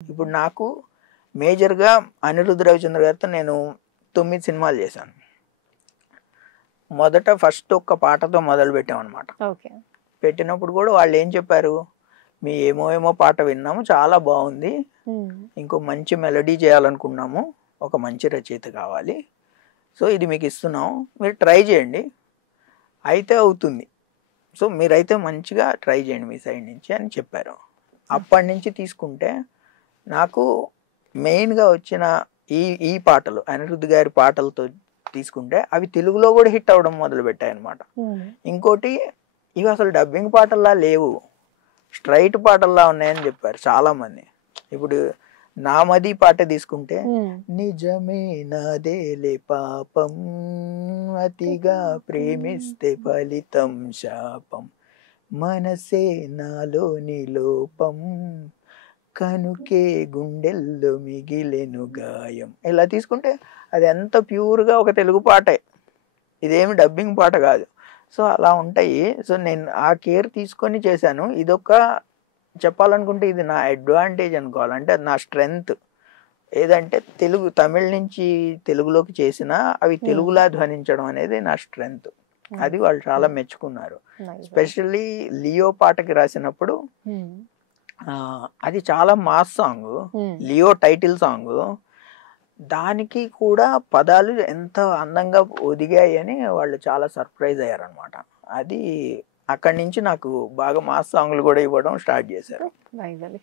ఇప్పుడు నాకు మేజర్‌గా అనిరుద్ రవిచంద్ర గారితో నేను 9 సినిమాలు చేశాను. మొదట ఫస్ట్ ఒక్క పాటతో మొదలుపెట్టామనమాట. ఓకే. పెట్టినప్పుడు కూడా వాళ్ళేం చెప్పారు, మీ ఏమో ఏమో పాట విన్నాము, చాలా బావుంది. హ్మ్. ఇంకో మంచి మెలోడీ చేయాలనుకున్నాము. ఒక మంచి రచయిత కావాలి. సో, ఇది మీకిస్తున్నాం. మీరు ట్రై చేయండి. అయితే అవుతుంది. సో, మీరైతే మంచిగా ట్రై చేయండి మీ సైడ్ నుంచి అని చెప్పారు. అప్పటినుంచి తీసుకుంటే నాకు మెయిన్‌గా వచ్చిన ఈ ఈ పాటలు అనిరుద్ గారి పాటలతో తీసుకుంటే అవి తెలుగులో కూడా హిట్ అవ్వడం మొదలుపెట్టాయన్నమాట. హ్మ్. ఇంకోటి ఇవి అసలు డబ్బింగ్ పాటల్లా లేవు. స్ట్రైట్ పాటల్లా ఉన్నాయని చెప్పారు చాలామంది. ఇప్పుడు 'నామది' పాట తీసుకుంటే హ్మ్. నిజమే నాదేలే పాపం అతిగా ప్రేమిస్తే ఫలితం శాపం మనసే నాలోని లోపం కనుకే గుండెల్లో మిగిలెను గాయం. ఇలా తీసుకుంటే అది ఎంత ప్యూర్‌గా ఒక తెలుగు పాటే. ఇదేమి డబ్బింగ్ పాట కాదు. సో, అలా ఉంటాయి. సో, నేను ఆ కేర్ తీసుకొని చేశాను. ఇదొక చెప్పాలనుకుంటే ఇది నా అడ్వాంటేజ్ అనుకోవాలి. అంటే అది నా స్ట్రెంగ్త్. ఏదంటే తమిళ్ నుంచి తెలుగులోకి చేసినా అవి తెలుగులా ధ్వనించడం అనేది నా స్ట్రెంగ్త్. అది వాళ్ళు చాలా మెచ్చుకున్నారు. నైస్. స్పెషల్లీ 'లియో' పాటకి రాసినప్పుడు హ్మ్. అది చాలా మాస్ సాంగు. హ్మ్. 'Leo' title song. దానికి కూడా పదాలు ఎంత అందంగా ఒదిగాయని వాళ్ళు చాలా సర్ప్రైజ్ అయ్యారనమాట. అది అక్కడి నుంచి నాకు బాగా మాస్ సాంగులు కూడా ఇవ్వడం స్టార్ట్ చేశారు. నైస్ అండి.